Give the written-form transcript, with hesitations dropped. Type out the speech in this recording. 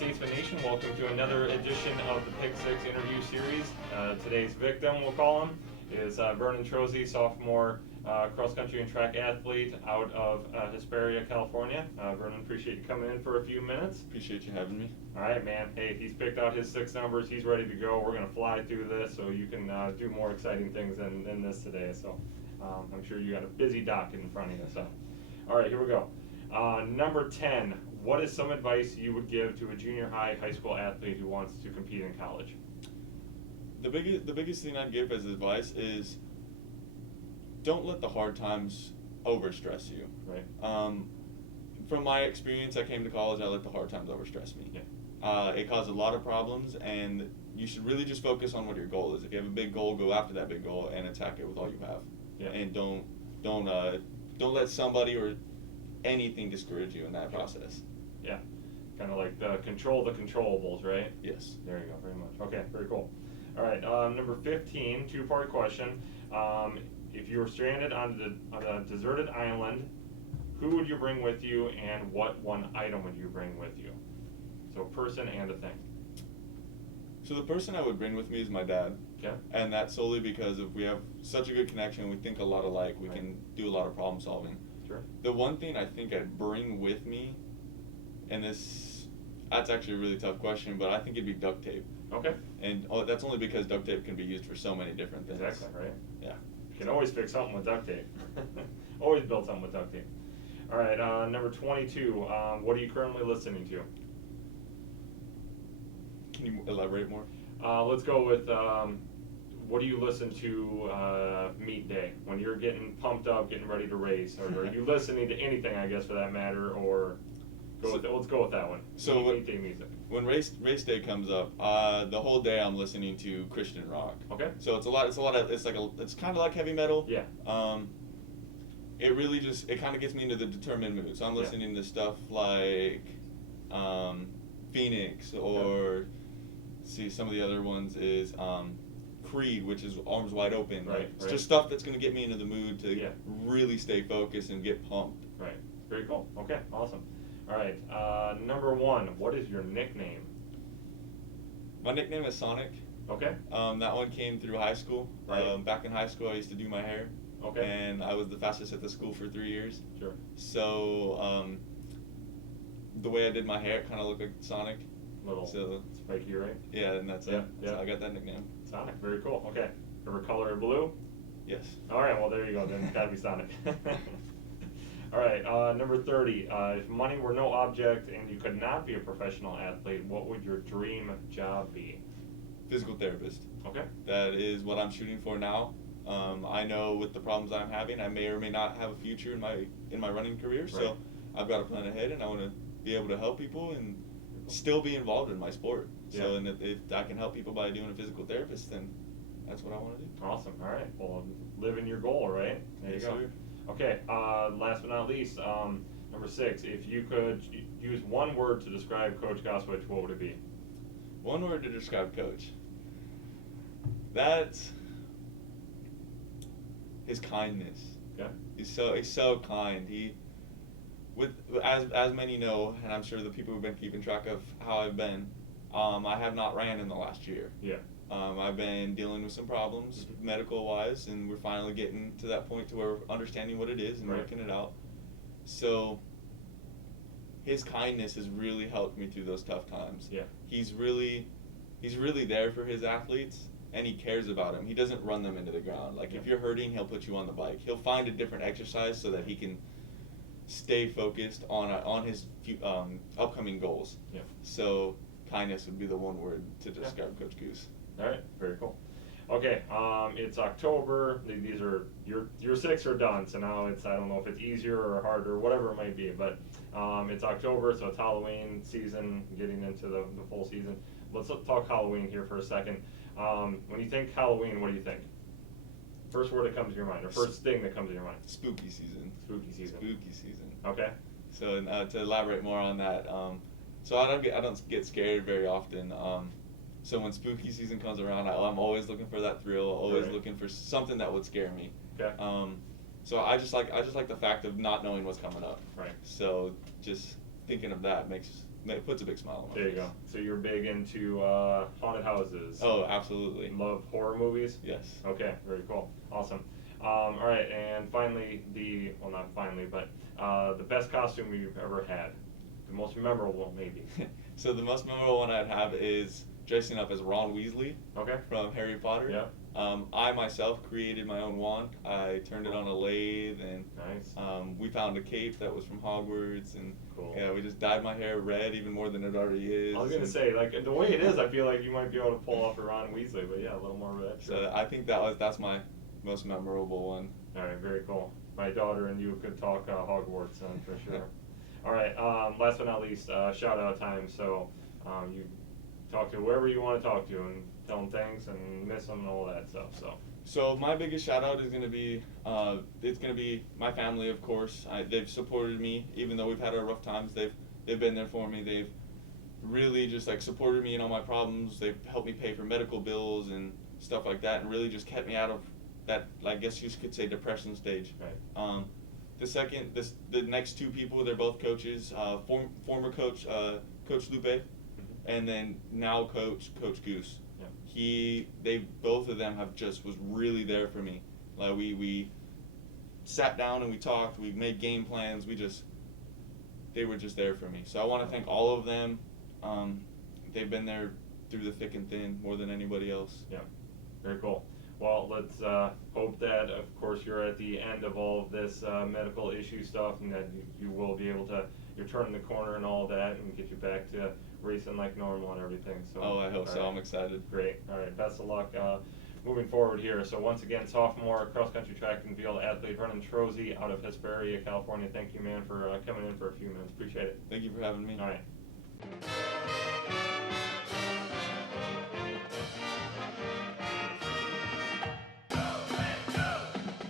Statesman Nation, welcome to another edition of the Pick Six interview series. Today's victim, we'll call him, is Vernon Trozzi, sophomore cross-country and track athlete out of Hesperia, California. Vernon, appreciate you coming in for a few minutes. Appreciate you having me. All right, man. Hey, he's picked out his 6 numbers. He's ready to go. We're going to fly through this so you can do more exciting things than this today. So I'm sure you got a busy docket in front of you. So, all right, here we go. Number 10, what is some advice you would give to a junior high school athlete who wants to compete in college? The biggest thing I'd give as advice is don't let the hard times overstress you. Right. From my experience, I came to college, I let the hard times overstress me. Yeah. It caused a lot of problems, and you should really just focus on what your goal is. If you have a big goal, go after that big goal and attack it with all you have. Yeah. And don't let somebody or anything discourage you in that process. Yeah. Kind of like control the controllables, right? Yes. There you go, very much. Okay, very cool. All right, number 15, two-part question. If you were stranded on a deserted island, who would you bring with you, and what one item would you bring with you? So person and a thing. So the person I would bring with me is my dad. Okay. And that's solely because we have such a good connection, we think a lot alike, we can do a lot of problem solving. Sure. The one thing I think I'd bring with me, and that's actually a really tough question, but I think it'd be duct tape. Okay. And that's only because duct tape can be used for so many different things. Exactly, right? Yeah. You can always fix something with duct tape. Always build something with duct tape. All right, number 22, what are you currently listening to? Can you elaborate more? Let's go with, what do you listen to meet day? When you're getting pumped up, getting ready to race, or are you listening to anything, I guess, for that matter, or let's go with that one. So meet day music. When race day comes up, the whole day I'm listening to Christian rock. Okay. So it's kind of like heavy metal. Yeah. It really it kind of gets me into the determined mood. So I'm listening to stuff like Phoenix, or see, some of the other ones is Creed, which is Arms Wide Open. Right. It's just stuff that's going to get me into the mood to really stay focused and get pumped. Right. Very cool. Okay. Awesome. All right. Number 1, what is your nickname? My nickname is Sonic. Okay. That one came through high school. Right. Back in high school, I used to do my hair. Okay. And I was the fastest at the school for 3 years. Sure. So the way I did my hair, it kind of looked like Sonic. Little spiky, right? Yeah, and that's it. Yeah. So I got that nickname. Sonic. Very cool. Okay. Favorite color blue? Yes. All right. Well, there you go. Then it's got to be Sonic. All right. Number 30. If money were no object and you could not be a professional athlete, what would your dream job be? Physical therapist. Okay. That is what I'm shooting for now. I know with the problems I'm having, I may or may not have a future in my running career. So Right. I've got to plan ahead, and I want to be able to help people and still be involved in my sport. So, and if I can help people by doing a physical therapist, then that's what I want to do. Awesome. All right. Well, living your goal, right? There Yes, you go. sir. Okay. Last but not least, number 6. If you could use one word to describe Coach Goswitch, what would it be? One word to describe Coach. That's his kindness. Okay. He's so kind. As many know, and I'm sure the people who've been keeping track of how I've been, I have not ran in the last year. Yeah. I've been dealing with some problems, medical wise, and we're finally getting to that point to where we're understanding what it is and working it out. So his kindness has really helped me through those tough times. Yeah. He's really there for his athletes, and he cares about them. He doesn't run them into the ground. Like if you're hurting, he'll put you on the bike. He'll find a different exercise so that he can stay focused on his upcoming goals. Yeah. So kindness would be the one word to describe Coach Goose. All right. Very cool. Okay. It's October. These are your 6 are done. So now I don't know if it's easier or harder, whatever it might be. But it's October, so it's Halloween season, getting into the full season. Let's talk Halloween here for a second. When you think Halloween, what do you think? First word that comes to your mind, or first thing that comes to your mind? Spooky season. Spooky season. Spooky season. Okay. So to elaborate more on that, so I don't get scared very often. So when spooky season comes around, I'm always looking for that thrill, always looking for something that would scare me. Okay. So I just like the fact of not knowing what's coming up. Right. So just thinking of that makes it puts a big smile on my There face. you go. So you're big into haunted houses. Oh, absolutely. Love horror movies? Yes. Okay, very cool. Awesome. All right, and finally, well, not finally, but the best costume you've ever had. The most memorable, maybe. So the most memorable one I'd have is dressing up as Ron Weasley Okay. from Harry Potter. Yeah. I myself created my own wand. I turned it on a lathe, and Nice. we found a cape that was from Hogwarts, and Cool. yeah, we just dyed my hair red even more than it already is. I was gonna and say, like the way it is, I feel like you might be able to pull off a Ron Weasley, but yeah, a little more red. Sure. So I think that's my most memorable one. All right, very cool. My daughter and you could talk Hogwarts for sure. All right, last but not least, shout out time. So you talk to whoever you want to talk to and tell them thanks and miss them and all that stuff. So my biggest shout out is gonna be it's gonna be my family, of course. They've supported me even though we've had our rough times. They've been there for me. They've really just like supported me in all my problems. They've helped me pay for medical bills and stuff like that, and really just kept me out of that, I guess you could say, depression stage. Right. The next two people, they're both coaches. Former coach, Coach Lupe, Mm-hmm. and then now Coach Goose. Yeah. Both of them was really there for me. Like we sat down and we talked. We made game plans. They were just there for me. So I want to thank all of them. They've been there through the thick and thin more than anybody else. Yeah. Very cool. Well, let's hope that, of course, you're at the end of all of this medical issue stuff, and that you will be able to, you're turning the corner and all that, and get you back to racing like normal and everything. So. Oh, I hope so. Right. I'm excited. Great. All right. Best of luck moving forward here. So once again, sophomore cross-country track and field athlete Vernon Trozzi out of Hesperia, California. Thank you, man, for coming in for a few minutes. Appreciate it. Thank you for having me. All right.